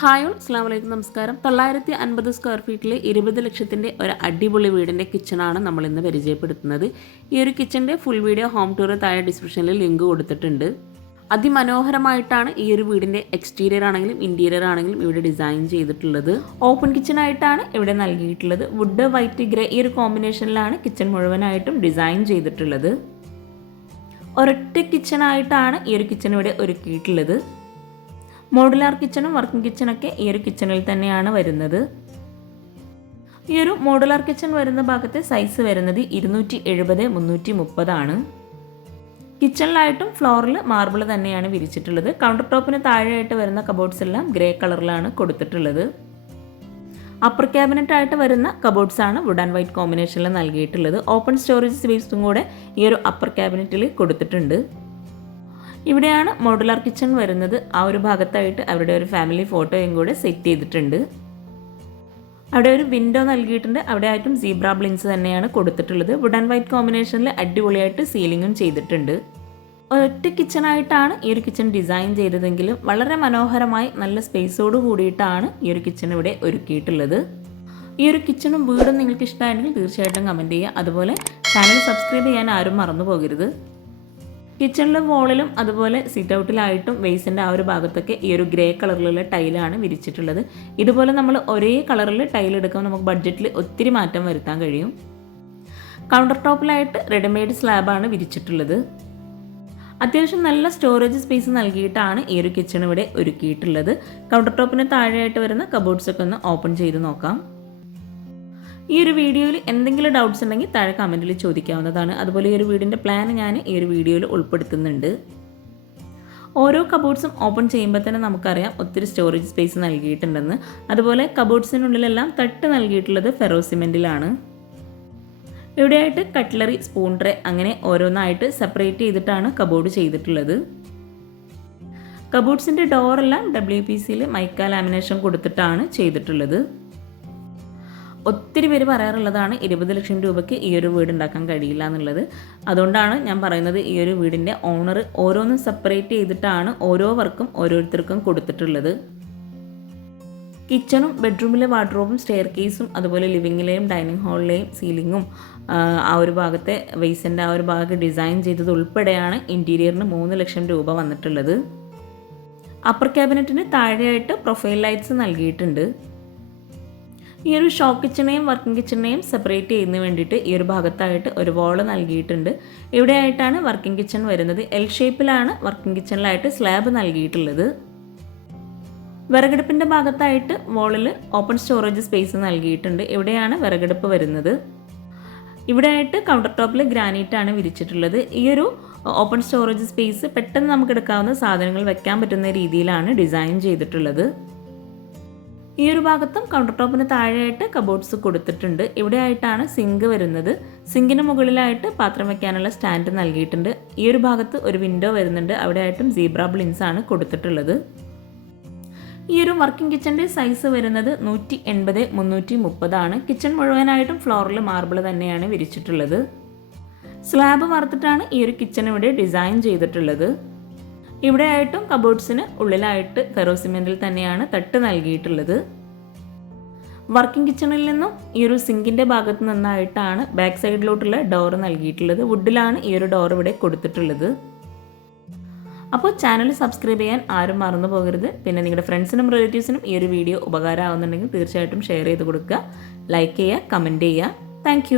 Hi അസ്ലാം വലൈക്കും നമസ്കാരം. തൊള്ളായിരത്തി അൻപത് സ്ക്വയർ ഫീറ്റിലെ ഇരുപത് ലക്ഷത്തിന്റെ ഒരു അടിപൊളി വീടിന്റെ കിച്ചണാണ് നമ്മൾ ഇന്ന് പരിചയപ്പെടുത്തുന്നത്. ഈ ഒരു കിച്ചന്റെ ഫുൾ വീഡിയോ ഹോം ടൂർ താഴെ ഡിസ്ക്രിപ്ഷനിൽ ലിങ്ക് കൊടുത്തിട്ടുണ്ട്. അതിമനോഹരമായിട്ടാണ് ഈ ഒരു വീടിന്റെ എക്സ്റ്റീരിയർ ആണെങ്കിലും ഇന്റീരിയർ ആണെങ്കിലും ഇവിടെ ഡിസൈൻ ചെയ്തിട്ടുള്ളത്. ഓപ്പൺ കിച്ചൺ ആയിട്ടാണ് ഇവിടെ നൽകിയിട്ടുള്ളത്. വുഡ് വൈറ്റ് ഗ്രേ ഈ ഒരു കോമ്പിനേഷനിലാണ് കിച്ചൺ മുഴുവനായിട്ടും ഡിസൈൻ ചെയ്തിട്ടുള്ളത്. ഒരൊറ്റ കിച്ചണായിട്ടാണ് ഈ ഒരു കിച്ചൺ ഇവിടെ ഒരുക്കിയിട്ടുള്ളത്. മോഡുലാർ കിച്ചണും വർക്കിംഗ് കിച്ചണൊക്കെ ഈ ഒരു കിച്ചണിൽ തന്നെയാണ് വരുന്നത്. ഈ ഒരു മോഡുലാർ കിച്ചൺ വരുന്ന ഭാഗത്തെ സൈസ് വരുന്നത് ഇരുന്നൂറ്റി എഴുപത് മുന്നൂറ്റി മുപ്പതാണ് കിച്ചണിലായിട്ടും ഫ്ലോറിൽ മാർബിൾ തന്നെയാണ് വിരിച്ചിട്ടുള്ളത്. കൗണ്ടർ ടോപ്പിന് താഴെയായിട്ട് വരുന്ന കബോർഡ്സ് എല്ലാം ഗ്രേ കളറിലാണ് കൊടുത്തിട്ടുള്ളത്. അപ്പർ ക്യാബിനറ്റ് ആയിട്ട് വരുന്ന കബോർഡ്സ് ആണ് വുഡ് ആൻഡ് വൈറ്റ് കോമ്പിനേഷനിൽ നൽകിയിട്ടുള്ളത്. ഓപ്പൺ സ്റ്റോറേജ് സ്പേസും കൂടെ ഈ ഒരു അപ്പർ ക്യാബിനറ്റിൽ കൊടുത്തിട്ടുണ്ട്. ഇവിടെയാണ് മോഡുലാർ കിച്ചൺ വരുന്നത്. ആ ഒരു ഭാഗത്തായിട്ട് അവരുടെ ഒരു ഫാമിലി ഫോട്ടോയും കൂടെ സെറ്റ് ചെയ്തിട്ടുണ്ട്. അവിടെ ഒരു വിൻഡോ നൽകിയിട്ടുണ്ട്. അവിടെ ആയിട്ടും സീബ്ര ബ്ലിൻസ് തന്നെയാണ് കൊടുത്തിട്ടുള്ളത്. വുഡ് ആൻഡ് വൈറ്റ് കോമ്പിനേഷനിൽ അടിപൊളിയായിട്ട് സീലിങ്ങും ചെയ്തിട്ടുണ്ട്. ഒറ്റ കിച്ചണായിട്ടാണ് ഈ ഒരു കിച്ചൺ ഡിസൈൻ ചെയ്തതെങ്കിലും വളരെ മനോഹരമായി നല്ല സ്പേസോട് കൂടിയിട്ടാണ് ഈ ഒരു കിച്ചൺ ഇവിടെ ഒരുക്കിയിട്ടുള്ളത്. ഈ ഒരു കിച്ചണും വീടും നിങ്ങൾക്ക് ഇഷ്ടമായെങ്കിൽ തീർച്ചയായിട്ടും കമന്റ് ചെയ്യുക. അതുപോലെ ചാനൽ സബ്സ്ക്രൈബ് ചെയ്യാൻ ആരും മറന്നു പോകരുത്. കിച്ചണിലെ വോളിലും അതുപോലെ സിറ്റ് ഔട്ടിലായിട്ടും വേസിന്റെ ആ ഒരു ഭാഗത്തൊക്കെ ഈ ഒരു ഗ്രേ കളറിലുള്ള ടൈലാണ് വിരിച്ചിട്ടുള്ളത്. ഇതുപോലെ നമ്മൾ ഒരേ കളറിൽ ടൈൽ എടുക്കുമ്പോൾ നമുക്ക് ബഡ്ജറ്റിൽ ഒത്തിരി മാറ്റം വരുത്താൻ കഴിയും. കൗണ്ടർ ടോപ്പിലായിട്ട് റെഡിമെയ്ഡ് സ്ലാബാണ് വിരിച്ചിട്ടുള്ളത്. അത്യാവശ്യം നല്ല സ്റ്റോറേജ് സ്പേസ് നൽകിയിട്ടാണ് ഈ ഒരു കിച്ചൺ ഇവിടെ ഒരുക്കിയിട്ടുള്ളത്. കൗണ്ടർ ടോപ്പിന് താഴെയായിട്ട് വരുന്ന കബോർഡ്സൊക്കെ ഒന്ന് ഓപ്പൺ ചെയ്ത് നോക്കാം. ഈ ഒരു വീഡിയോയിൽ എന്തെങ്കിലും ഡൗട്ട്സ് ഉണ്ടെങ്കിൽ താഴെ കമന്റിൽ ചോദിക്കാവുന്നതാണ്. അതുപോലെ ഈ ഒരു വീടിന്റെ പ്ലാൻ ഞാൻ ഈ ഒരു വീഡിയോയിൽ ഉൾപ്പെടുത്തുന്നുണ്ട്. ഓരോ കബോർഡ്സും ഓപ്പൺ ചെയ്യുമ്പോൾ തന്നെ നമുക്കറിയാം ഒത്തിരി സ്റ്റോറേജ് സ്പേസ് നൽകിയിട്ടുണ്ടെന്ന്. അതുപോലെ കബോർഡ്സിനുള്ളിലെല്ലാം തട്ട് നൽകിയിട്ടുള്ളത് ഫെറോ സിമെന്റിലാണ്. ഇവിടെയായിട്ട് കട്ട്ലറി സ്പൂൺ ട്രേ അങ്ങനെ ഓരോന്നായിട്ട് സെപ്പറേറ്റ് ചെയ്തിട്ടാണ് കബോർഡ് ചെയ്തിട്ടുള്ളത്. കബോർഡ്സിന്റെ ഡോറെല്ലാം ഡബ്ല്യു പി സിയിൽ മൈക്ക ലാമിനേഷൻ കൊടുത്തിട്ടാണ് ചെയ്തിട്ടുള്ളത്. ഒത്തിരി പേര് പറയാറുള്ളതാണ് ഇരുപത് ലക്ഷം രൂപയ്ക്ക് ഈ ഒരു വീട് ഉണ്ടാക്കാൻ കഴിയില്ല എന്നുള്ളത്. അതുകൊണ്ടാണ് ഞാൻ പറയുന്നത് ഈ ഒരു വീടിന്റെ ഓണർ ഓരോന്നും സെപ്പറേറ്റ് ചെയ്തിട്ടാണ് ഓരോ വർക്കും ഓരോരുത്തർക്കും കൊടുത്തിട്ടുള്ളത്. കിച്ചണും ബെഡ്റൂമിലെ വാർഡ്രോബും സ്റ്റെയർ കേസും അതുപോലെ ലിവിങ്ങിലെയും ഡൈനിങ് ഹാളിലെയും സീലിങ്ങും ആ ഒരു ഭാഗത്തെ വെയ്സിന്റെ ആ ഒരു ഭാഗത്ത് ഡിസൈൻ ചെയ്തത് ഉൾപ്പെടെയാണ് ഇന്റീരിയറിന് മൂന്ന് ലക്ഷം രൂപ വന്നിട്ടുള്ളത്. അപ്പർ ക്യാബിനറ്റിന് താഴെയായിട്ട് പ്രൊഫൈൽ ലൈറ്റ്സ് നൽകിയിട്ടുണ്ട്. ഈ ഒരു ഷോ കിച്ചണേയും വർക്കിംഗ് കിച്ചണേയും സെപ്പറേറ്റ് ചെയ്യുന്ന വേണ്ടിയിട്ട് ഈ ഒരു ഭാഗത്തായിട്ട് ഒരു വോൾ നൽകിയിട്ടുണ്ട്. ഇവിടെയായിട്ടാണ് വർക്കിംഗ് കിച്ചൺ വരുന്നത്. എൽ ഷേപ്പിലാണ് വർക്കിംഗ് കിച്ചണിലായിട്ട് സ്ലാബ് നൽകിയിട്ടുള്ളത്. വിറകടുപ്പിന്റെ ഭാഗത്തായിട്ട് വോളിൽ ഓപ്പൺ സ്റ്റോറേജ് സ്പേസ് നൽകിയിട്ടുണ്ട്. ഇവിടെയാണ് വിറകടുപ്പ് വരുന്നത്. ഇവിടെയായിട്ട് കൗണ്ടർ ടോപ്പിൽ ഗ്രാനൈറ്റ് ആണ് വിരിച്ചിട്ടുള്ളത്. ഈ ഒരു ഓപ്പൺ സ്റ്റോറേജ് സ്പേസ് പെട്ടെന്ന് നമുക്ക് എടുക്കാവുന്ന സാധനങ്ങൾ വെക്കാൻ പറ്റുന്ന രീതിയിലാണ് ഡിസൈൻ ചെയ്തിട്ടുള്ളത്. ഈ ഒരു ഭാഗത്തും കൗണ്ടർ ടോപ്പിന് താഴെയായിട്ട് കബോർഡ്സ് കൊടുത്തിട്ടുണ്ട്. ഇവിടെ ആയിട്ടാണ് സിങ്ക് വരുന്നത് സിങ്കിന് മുകളിലായിട്ട് പാത്രം വെക്കാനുള്ള സ്റ്റാൻഡ് നൽകിയിട്ടുണ്ട്. ഈ ഒരു ഭാഗത്ത് ഒരു വിൻഡോ വരുന്നുണ്ട്. അവിടെ ആയിട്ടും സീബ്ര ബ്ലിൻസ് ആണ് കൊടുത്തിട്ടുള്ളത്. ഈ ഒരു വർക്കിംഗ് കിച്ചന്റെ സൈസ് വരുന്നത് നൂറ്റി എൺപത് മുന്നൂറ്റി മുപ്പതാണ് കിച്ചൺ മുഴുവനായിട്ടും ഫ്ലോറിൽ മാർബിൾ തന്നെയാണ് വിരിച്ചിട്ടുള്ളത്. സ്ലാബ് വറുത്തിട്ടാണ് ഈ ഒരു കിച്ചൺ ഇവിടെ ഡിസൈൻ ചെയ്തിട്ടുള്ളത്. ഇവിടെ ആയിട്ടും കബോർഡ്സിന് ഉള്ളിലായിട്ട് ഫെറോ സിമെന്റിൽ തന്നെയാണ് തട്ട് നൽകിയിട്ടുള്ളത്. വർക്കിംഗ് കിച്ചണിൽ നിന്നും ഈ ഒരു സിങ്കിന്റെ ഭാഗത്ത് നിന്നായിട്ടാണ് ബാക്ക് സൈഡിലോട്ടുള്ള ഡോർ നൽകിയിട്ടുള്ളത്. വുഡിലാണ് ഈ ഒരു ഡോർ ഇവിടെ കൊടുത്തിട്ടുള്ളത്. അപ്പോൾ ചാനൽ സബ്സ്ക്രൈബ് ചെയ്യാൻ ആരും മറന്നു പോകരുത്. പിന്നെ നിങ്ങളുടെ ഫ്രണ്ട്സിനും റിലേറ്റീവ്സിനും ഈ ഒരു വീഡിയോ ഉപകാരമാകുന്നുണ്ടെങ്കിൽ തീർച്ചയായിട്ടും ഷെയർ ചെയ്ത് കൊടുക്കുക. ലൈക്ക് ചെയ്യുക കമന്റ് ചെയ്യുക. താങ്ക്